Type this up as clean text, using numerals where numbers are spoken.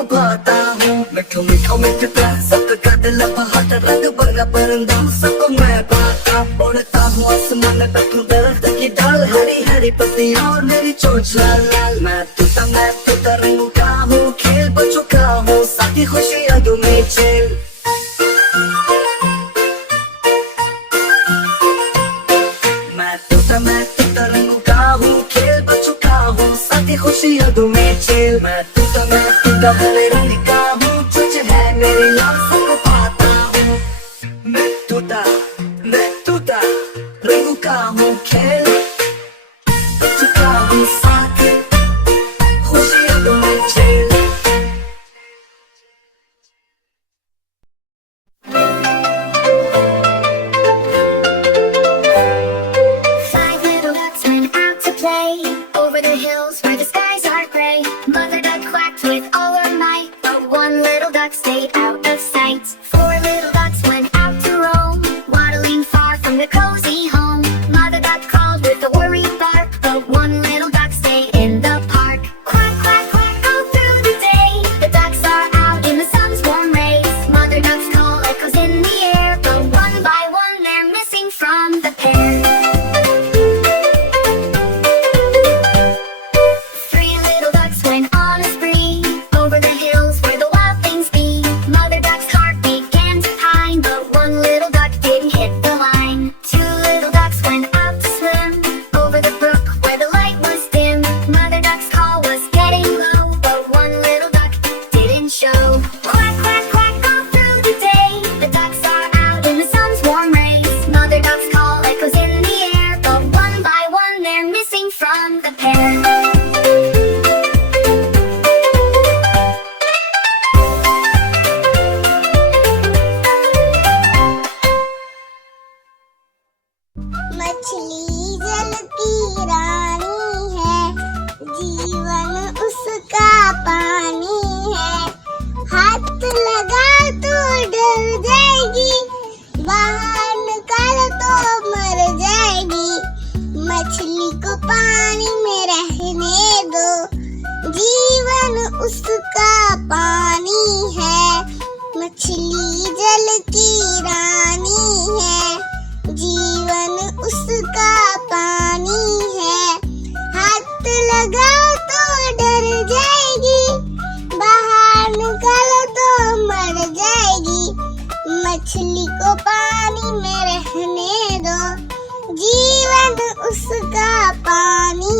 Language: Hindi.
को भाता हूँ। मिठो मिठो मिठता सबका दिल बहाता, रंग बरंगा परिंदा सबको मैं पाता। उड़ता हूँ आसमान तक दर्द की डाल, हरी हरी पत्तियां और मेरी चोंच लाल लाल। मैं तोता रंगों का हूँ, खेल बच्चों का हूँ, साथी खुशियाँ दो में चेल। मैं तोता रंगों का हूँ, खेल बच्चों का हूँ, साथी खुशियाँ दो में चेल। मैं तोता हरे रंग का हूँ, चोंच है मेरी लाल सबको पाता हूँ। मैं तोता रंगों का हूँ, खेल बच्चों का हूँ, साथी खुशियाँ दो में चेल। Five little ducks went out to play over the hills where the skies are gray. Mother duck quacked with all her might, but one little duck stayed out of sight. Four little ducks went out to roam, waddling far from the cozy home. Mother duck called with a worried bark, but one little duck stayed in the park. Quack, quack, quack, all through the day, the ducks are out in the sun's warm rays. Mother duck's call echoes in the air, but one by one they're missing from the pair. Three little ducks went on a spree over the hills where the wild things be. Mother duck's heart began to pine, but one little duck didn't hit the line. Two little ducks went out to swim over the brook where the light was dim. Mother duck's call was getting low, but one little duck didn't show. Quack, quack, quack, all through the day, the ducks are out in the sun's warm rays. Mother duck's call echoes in the air, but one by one they're missing from the pair. मछली जल की रानी है, जीवन उसका पानी है। हाथ लगा तो डर जाएगी, बाहर निकाल तो मर जाएगी। मछली को पानी में रहने दो, जीवन उसका पानी है। मछली जल की रानी है, जीवन उसका पानी है। हाथ लगा तो डर जाएगी, बाहर निकालो तो मर जाएगी। मछली को पानी में रहने दो, जीवन उसका पानी